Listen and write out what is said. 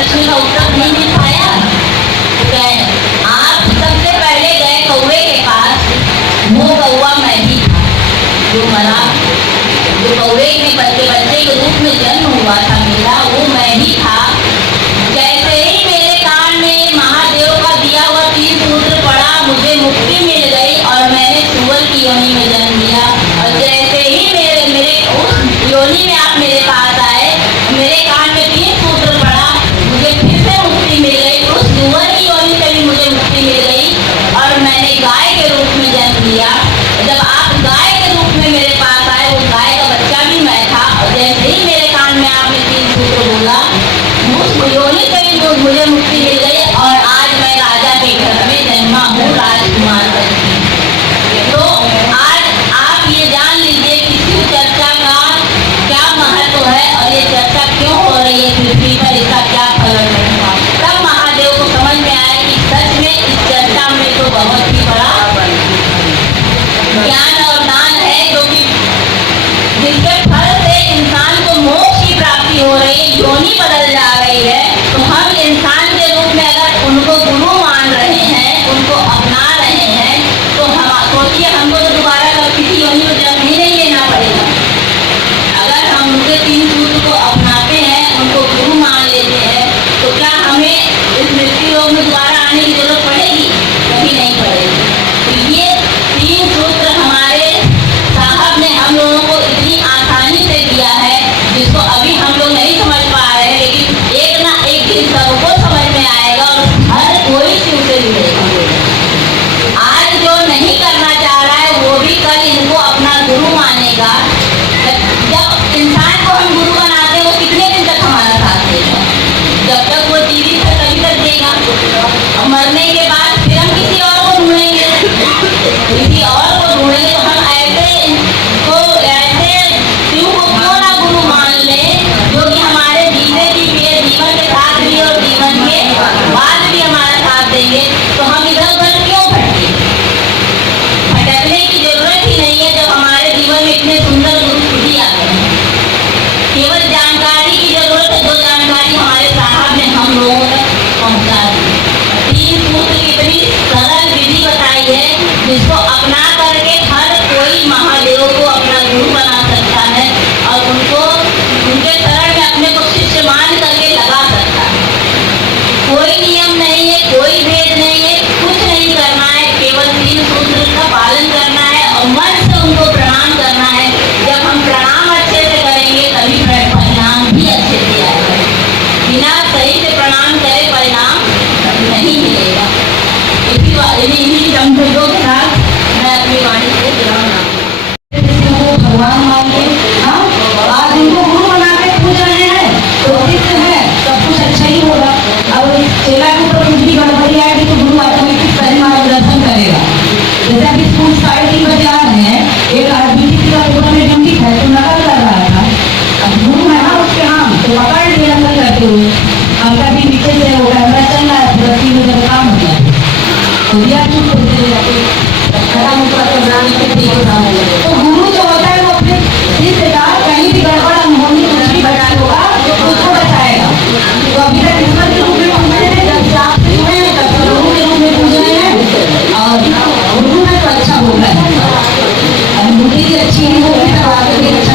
प्रश्न का उत्तर नहीं मिल पाया। आप सबसे पहले गए कौवे के पास, वो कौवा मैं ही था जो मरा, जो कौवे में बच्चे के रूप में जन्म हुआ था मेरा, वो मैं ही था। जैसे ही मेरे कान में महादेव का दिया हुआ 3 सूत्र पड़ा, मुझे मुक्ति मिल गई और मैंने सुअर की योनि में जन्म लिया। और जैसे ही मेरे उस योनि में आप मेरे पास आए, मेरे कान में 3 सूत्र पड़ा, मुझे फिर से मुक्ति मिल गई। उस सुअर की योनि से भी मुझे मुक्ति मिल गई और मैंने गाय के रूप में जन्म लिया। जब आप गाय के रूप में मेरे पास आए, वो गाय का बच्चा भी मैं था। और जैसे ही मेरे कान में आपने 3 सूत्र बोला, उस योनि से भी मुझे मुक्ति मिल गई और आज मैं राजा के घर में जन्मा हूँ, राजकुमार बन। तो आज आप ये जान लीजिए कि शिव चर्चा का क्या महत्व है और ये चर्चा क्यों हो रही है पृथ्वी पर, इसका क्या फलन है। तब महादेव को समझ में आया कि सच में इस चर्चा में तो बहुत ही बड़ा ज्ञान और दान है, जो कि जिसके फल से इंसान को मोक्ष की प्राप्ति हो रही है, योनि बदल जा रही है। तो हम इंसान के रूप में अगर उनको गुरु मान रहे हैं, उनको अपना रहे हैं, तो हम सोचिए हमको तो दोबारा किसी योनि में जन्म ही नहीं लेना पड़ेगा। अगर हम उनके 3 सूत्र को अपनाते हैं, उनको गुरु मान लेते हैं, तो क्या हमें इस मृत्यु योग में दोबारा आने की जरूरत पड़ेगी? कभी नहीं पड़ेगी। तो ये 3 सूत्र हमारे साहब ने हम लोगों को इतनी आसानी से दिया है, जिसको अभी हम लोग नहीं समझ पा रहे, लेकिन एक ना एक दिन सबको समझ में आएगा और हर कोई शिव से जुड़ेगा। आज जो नहीं करना चाह रहा है, वो भी कल इनको अपना गुरु मानेगा। जब इंसान को हम गुरु बनाते हैं, वो कितने दिन तक हमारा साथ देगा? जब तक वो जीवित है तभी तक देगा। और मरने के बाद फिर हम किसी और को ढूंढेंगे, किसी और को ढूंढेंगे। तो हम ऐसे शिव को क्यों ना गुरु मान ले, जो कि हमारे जीते जी के जीवन के साथ भी और जीवन के बाद भी हमारा साथ देंगे। तो हम इधर उधर क्यों भटके? भटकने की जरूरत ही नहीं है, जब हमारे जीवन में इतने सुंदर गुरु खुद ही आ गए। केवल जानकारी की जरूरत है, जो जानकारी हमारे साहब ने हम लोगों तक पहुंचा दी। 3 सूत्र की इतनी सरल विधि बताई है, जिसको अपना करके हर कोई महादेव को अपना गुरु बना सकता है और उनको उनके शरण में अपने को शिष्य मान करके लगा सकता है। कोई नियम नहीं है, कोई भेद नहीं है, कुछ नहीं करना है, केवल 3 सूत्र का पालन करना है और मन से उनको प्रणाम करना है। जब हम प्रणाम अच्छे से करेंगे, तभी परिणाम भी अच्छे से आएगा। बिना सही से प्रणाम करे परिणाम नहीं मिलेगा। इन्हीं शब्दों के साथ मैं अपनी वाणी को विराम। भगवान मान के आज उनको गुरु बना के पूछ रहे हैं, तो शिष्य है, सब कुछ अच्छा ही होगा। अब चेला के ऊपर कुछ भी गड़बड़ी आएगी तो गुरु ऑटोमेटिक सही मार्गदर्शन करेगा। जैसे अभी स्कूल 3:30 बजे आ रहे हैं, एक आदमी का पेपर में ड्यूटी है तो नकल कर रहा था। अब गुरु है ना उसके नाम, तो पकड़ लिया नकल करते हुए। हम कभी नीचे से वो कैमरा चल रहा है, प्रति में जब काम होता है तो दिया चुप होते जाते तो गुरु जो होता है वो अपने शिष्य का कहीं भी गड़बड़ अनहोनी कुछ भी बचा होगा तो उसको बचाएगा। तो अभी तक ईश्वर के रूप में पूछ रहे हैं, जब आप से हुए हैं तब गुरु के रूप में पूछ रहे हैं और गुरु में तो अच्छा होगा। अनुभूति अच्छी नहीं होगी तब आगे भी अच्छा